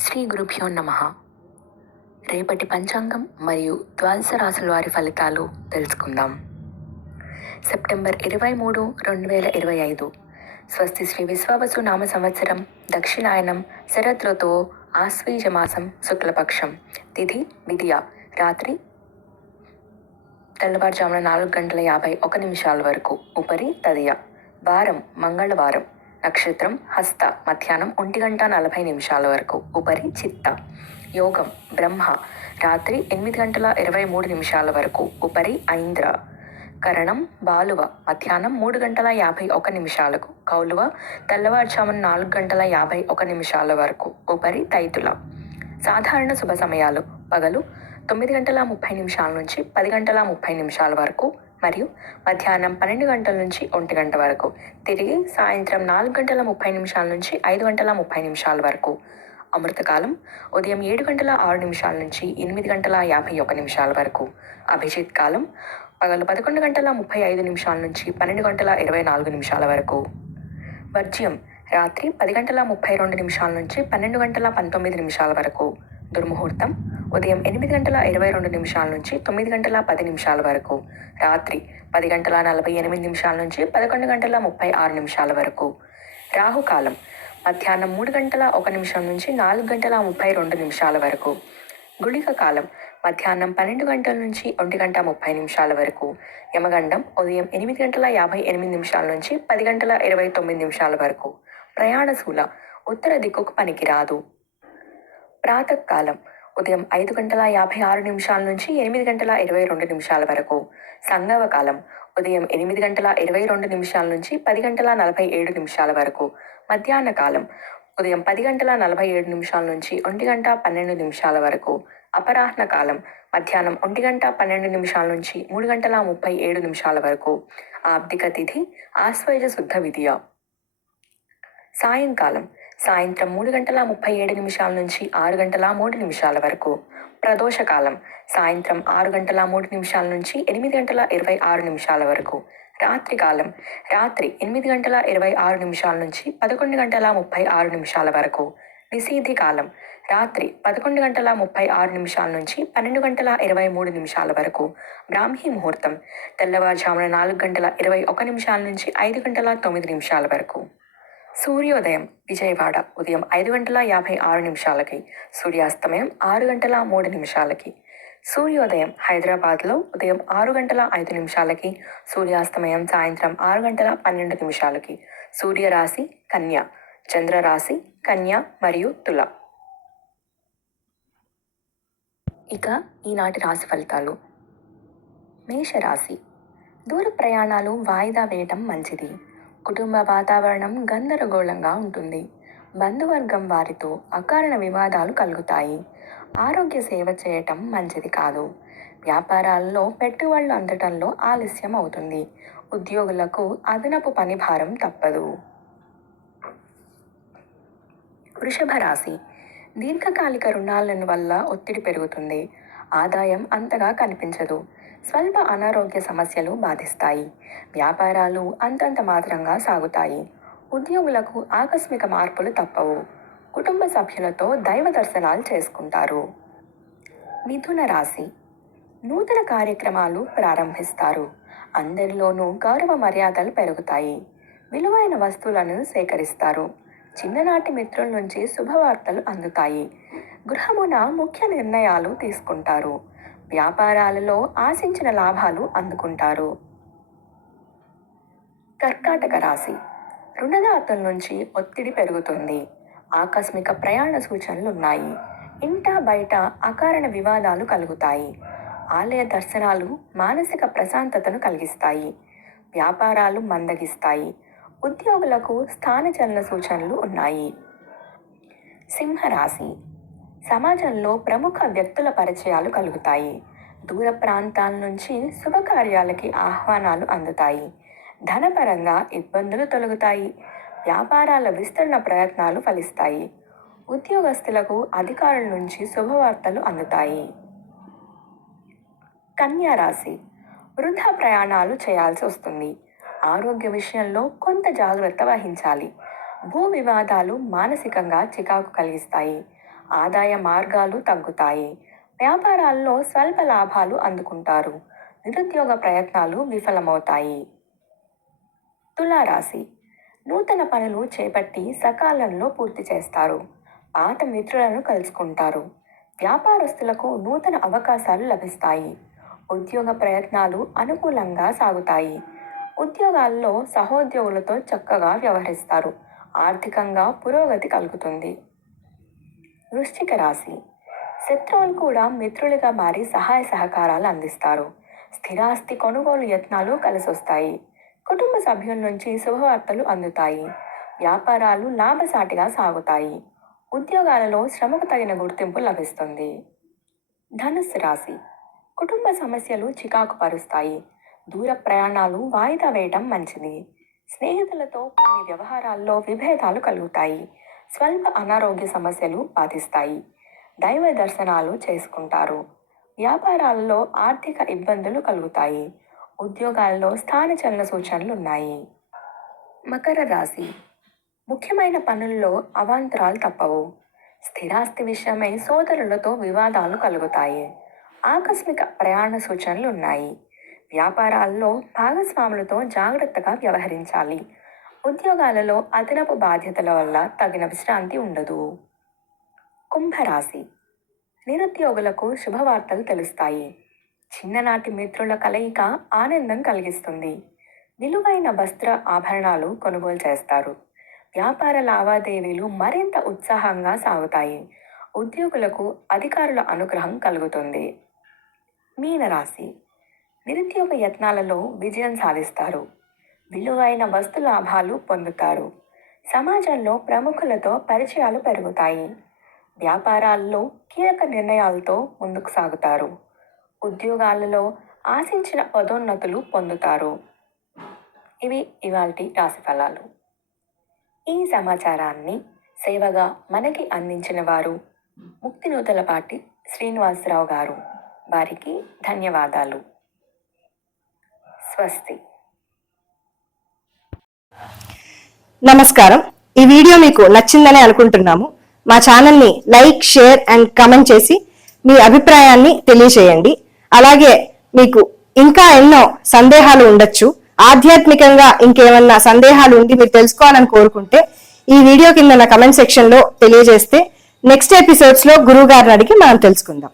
శ్రీ గురుభ్యో నమ. రేపటి పంచాంగం మరియు ద్వాదశ రాశుల వారి ఫలితాలు తెలుసుకుందాం. సెప్టెంబర్ ఇరవై మూడు రెండు వేల ఇరవై ఐదు. స్వస్తి శ్రీ విశ్వావసు నామ సంవత్సరం దక్షిణాయనం శరద్ ఋతువు ఆశ్వీజ మాసం శుక్లపక్షం. తిథి విధియ రాత్రి తెల్లవారుజామున నాలుగు గంటల యాభై ఒక నిమిషాల వరకు. ఉపరి తదియ. వారం మంగళవారం. నక్షత్రం హస్త మధ్యాహ్నం ఒంటి గంట నలభై నిమిషాల వరకు. ఉపరి చిత్త. యోగం బ్రహ్మ. రాత్రి ఎనిమిది గంటల ఇరవై మూడు నిమిషాల వరకు. ఉపరి ఐంద్ర. కరణం బాలువ. మధ్యాహ్నం మూడు గంటల యాభై ఒక నిమిషాలకు. కౌలువ తెల్లవారుజామున నాలుగు గంటల యాభై ఒక నిమిషాల వరకు. ఉపరి తైతుల. సాధారణ శుభ సమయాలు. పగలు తొమ్మిది గంటల ముప్పై నిమిషాల నుంచి పది గంటల ముప్పై నిమిషాల వరకు. మరియు మధ్యాహ్నం పన్నెండు గంటల నుంచి ఒంటి గంట వరకు. తిరిగి సాయంత్రం నాలుగు గంటల ముప్పై నిమిషాల నుంచి ఐదు గంటల ముప్పై నిమిషాల వరకు. అమృతకాలం ఉదయం ఏడు గంటల ఆరు నిమిషాల నుంచి ఎనిమిది గంటల యాభై ఒక నిమిషాల వరకు. అభిజిత్ కాలం పగలు పదకొండు గంటల ముప్పై ఐదు నిమిషాల నుంచి పన్నెండు గంటల ఇరవై నాలుగు నిమిషాల వరకు. వర్జ్యం రాత్రి పది గంటల ముప్పై రెండు నిమిషాల నుంచి పన్నెండు గంటల పంతొమ్మిది నిమిషాల వరకు. దుర్ముహూర్తం ఉదయం ఎనిమిది గంటల ఇరవై రెండు నిమిషాల నుంచి తొమ్మిది గంటల పది నిమిషాల వరకు. రాత్రి పది గంటల నలభై ఎనిమిది నిమిషాల నుంచి పదకొండు గంటల ముప్పై ఆరు నిమిషాల వరకు. రాహుకాలం మధ్యాహ్నం మూడు గంటల ఒక నిమిషం నుంచి నాలుగు గంటల ముప్పై రెండు నిమిషాల వరకు. గుళిక కాలం మధ్యాహ్నం పన్నెండు గంటల నుంచి ఒంటి గంట ముప్పై నిమిషాల వరకు. యమగండం ఉదయం ఎనిమిది గంటల యాభై ఎనిమిది నిమిషాల నుంచి పది గంటల ఇరవై తొమ్మిది నిమిషాల వరకు. ప్రయాణశూల ఉత్తర దిక్కుకు పనికిరాదు. ప్రాతకాలం ఉదయం ఐదు గంటల యాభై ఆరు నిమిషాల నుంచి ఎనిమిది గంటల ఇరవై రెండు నిమిషాల వరకు. సంగవ కాలం ఉదయం ఎనిమిది గంటల ఇరవై రెండు నిమిషాల నుంచి పది గంటల నలభై ఏడు నిమిషాల వరకు. మధ్యాహ్న కాలం ఉదయం పది గంటల నలభై ఏడు నిమిషాల నుంచి ఒంటి గంట పన్నెండు నిమిషాల వరకు. అపరాహ్న కాలం మధ్యాహ్నం ఒంటి గంట పన్నెండు నిమిషాల నుంచి మూడు గంటల ముప్పై ఏడు నిమిషాల వరకు. ఆబ్దిక తిథి ఆశ్వయుజ శుద్ధ విధియ. సాయంకాలం సాయంత్రం మూడు గంటల ముప్పై ఏడు నిమిషాల నుంచి ఆరు గంటల మూడు నిమిషాల వరకు. ప్రదోషకాలం సాయంత్రం ఆరు గంటల మూడు నిమిషాల నుంచి ఎనిమిది గంటల ఇరవై ఆరు నిమిషాల వరకు. రాత్రికాలం రాత్రి ఎనిమిది గంటల ఇరవై ఆరు నిమిషాల నుంచి పదకొండు గంటల ముప్పై ఆరు నిమిషాల వరకు. నిశీధి కాలం. రాత్రి పదకొండు గంటల ముప్పై ఆరు నిమిషాల నుంచి పన్నెండు గంటల ఇరవై మూడు నిమిషాల వరకు. బ్రాహ్మీ ముహూర్తం. తెల్లవారుజామున నాలుగు గంటల ఇరవై ఒక నిమిషాల నుంచి ఐదు గంటల తొమ్మిది నిమిషాల వరకు. సూర్యోదయం విజయవాడ ఉదయం ఐదు గంటల యాభై ఆరు నిమిషాలకి సూర్యాస్తమయం ఆరు గంటల మూడు నిమిషాలకి. సూర్యోదయం హైదరాబాద్లో ఉదయం ఆరు గంటల ఐదు నిమిషాలకి సూర్యాస్తమయం సాయంత్రం ఆరు గంటల పన్నెండు నిమిషాలకి. సూర్యరాశి కన్య చంద్రరాశి కన్య మరియు తుల. ఇక ఈనాటి రాశి ఫలితాలు. మేషరాశి దూర ప్రయాణాలు వాయిదా వేయటం మంచిది. కుటుంబ వాతావరణం గందరగోళంగా ఉంటుంది. బంధువర్గం వారితో అకారణ వివాదాలు కలుగుతాయి. ఆరోగ్య సేవ చేయటం మంచిది కాదు. వ్యాపారాల్లో పెట్టుబడులు అందటంలో ఆలస్యం అవుతుంది. ఉద్యోగులకు అదనపు పని భారం తప్పదు. వృషభ రాశి. దీర్ఘకాలిక రుణాలను వల్ల ఒత్తిడి పెరుగుతుంది. ఆదాయం అంతగా కనిపించదు. స్వల్ప అనారోగ్య సమస్యలు బాధిస్తాయి. వ్యాపారాలు అంతంత మాత్రంగా సాగుతాయి. ఉద్యోగులకు ఆకస్మిక మార్పులు తప్పవు. కుటుంబ సభ్యులతో దైవ దర్శనాలు చేసుకుంటారు. మిథున రాశి. నూతన కార్యక్రమాలు ప్రారంభిస్తారు. అందరిలోనూ గౌరవ మర్యాదలు పెరుగుతాయి. విలువైన వస్తువులను సేకరిస్తారు. చిన్ననాటి మిత్రుల నుంచి శుభవార్తలు అందుతాయి. గృహమున ముఖ్య నిర్ణయాలు తీసుకుంటారు. వ్యాపారాలలో ఆశించిన లాభాలు అందుకుంటారు. కర్కాటక రాశి. రుణదాతల నుంచి ఒత్తిడి పెరుగుతుంది. ఆకస్మిక ప్రయాణ సూచనలు ఉన్నాయి ఇంటా బయట అకారణ వివాదాలు కలుగుతాయి. ఆలయ దర్శనాలు మానసిక ప్రశాంతతను కలిగిస్తాయి. వ్యాపారాలు మందగిస్తాయి. ఉద్యోగులకు స్థానచలన సూచనలు ఉన్నాయి. సింహరాశి. సమాజంలో ప్రముఖ వ్యక్తుల పరిచయాలు కలుగుతాయి. దూర ప్రాంతాల నుంచి శుభకార్యాలకి ఆహ్వానాలు అందుతాయి. ధనపరంగా ఇబ్బందులు తొలగుతాయి. వ్యాపారాల విస్తరణ ప్రయత్నాలు ఫలిస్తాయి. ఉద్యోగస్తులకు అధికారుల నుంచి శుభవార్తలు అందుతాయి. కన్యా రాశి. వృధా ప్రయాణాలు చేయాల్సి వస్తుంది. ఆరోగ్య విషయంలో కొంత జాగ్రత్త వహించాలి. భూ వివాదాలు మానసికంగా చికాకు కలిగిస్తాయి. ఆదాయ మార్గాలు తగ్గుతాయి. వ్యాపారాల్లో స్వల్ప లాభాలు అందుకుంటారు. నిరుద్యోగ ప్రయత్నాలు విఫలమవుతాయి. తులారాశి. నూతన పనులు చేపట్టి సకాలంలో పూర్తి చేస్తారు. పాత మిత్రులను కలుసుకుంటారు. వ్యాపారస్తులకు నూతన అవకాశాలు లభిస్తాయి. ఉద్యోగ ప్రయత్నాలు అనుకూలంగా సాగుతాయి. ఉద్యోగాల్లో సహోద్యోగులతో చక్కగా వ్యవహరిస్తారు. ఆర్థికంగా పురోగతి కలుగుతుంది. వృశ్చిక రాశి. శత్రువులు కూడా మిత్రులుగా మారి సహాయ సహకారాలు అందిస్తారు. స్థిరాస్తి కొనుగోలు యత్నాలు కలిసొస్తాయి. కుటుంబ సభ్యుల నుంచి శుభవార్తలు అందుతాయి. వ్యాపారాలు లాభసాటిగా సాగుతాయి. ఉద్యోగాలలో శ్రమకు తగిన గుర్తింపు లభిస్తుంది. ధనుస్సు రాశి. కుటుంబ సమస్యలు చికాకు పరుస్తాయి. దూర ప్రయాణాలు వాయిదా వేయటం మంచిది. స్నేహితులతో కొన్ని వ్యవహారాల్లో విభేదాలు కలుగుతాయి. స్వల్ప అనారోగ్య సమస్యలు బాధిస్తాయి. దైవ దర్శనాలు చేసుకుంటారు. వ్యాపారాలలో ఆర్థిక ఇబ్బందులు కలుగుతాయి. ఉద్యోగాల్లో స్థానచలన సూచనలు ఉన్నాయి మకర రాశి. ముఖ్యమైన పనుల్లో అవాంతరాలు తప్పవు. స్థిరాస్తి విషయమై సోదరులతో వివాదాలు కలుగుతాయి. ఆకస్మిక ప్రయాణ సూచనలు ఉన్నాయి వ్యాపారాల్లో భాగస్వాములతో జాగ్రత్తగా వ్యవహరించాలి. ఉద్యోగాలలో అదనపు బాధ్యతల వల్ల తగిన విశ్రాంతి ఉండదు. కుంభరాశి. నిరుద్యోగులకు శుభవార్తలు తెలుస్తాయి. చిన్ననాటి మిత్రుల కలయిక ఆనందం కలిగిస్తుంది. విలువైన వస్త్ర ఆభరణాలు కొనుగోలు చేస్తారు. వ్యాపార లావాదేవీలు మరింత ఉత్సాహంగా సాగుతాయి. ఉద్యోగులకు అధికారుల అనుగ్రహం కలుగుతుంది. మీనరాశి. నిరుద్యోగ యత్నాలలో విజయం సాధిస్తారు. విలువైన వస్తు లాభాలు పొందుతారు. సమాజంలో ప్రముఖులతో పరిచయాలు పెరుగుతాయి. వ్యాపారాల్లో కీలక నిర్ణయాలతో ముందుకు సాగుతారు. ఉద్యోగాలలో ఆశించిన పదోన్నతులు పొందుతారు. ఇవి ఇవాల్టి రాశిఫలాలు ఈ సమాచారాన్ని సేవగా మనకి అందించిన వారు ముక్తి నూతలపాటి శ్రీనివాసరావు గారు. వారికి ధన్యవాదాలు. స్వస్తి. నమస్కారం. ఈ వీడియో మీకు నచ్చిందని అనుకుంటున్నాము. మా ఛానల్ని లైక్ షేర్ అండ్ కమెంట్ చేసి మీ అభిప్రాయాన్ని తెలియచేయండి అలాగే మీకు ఇంకా ఎన్నో సందేహాలు ఉండొచ్చు. ఆధ్యాత్మికంగా ఇంకేమన్నా సందేహాలు ఉండి మీరు తెలుసుకోవాలని కోరుకుంటే ఈ వీడియో కింద కమెంట్ సెక్షన్లో తెలియజేస్తే నెక్స్ట్ ఎపిసోడ్స్లో గురువు గారిని అడిగి మనం తెలుసుకుందాం.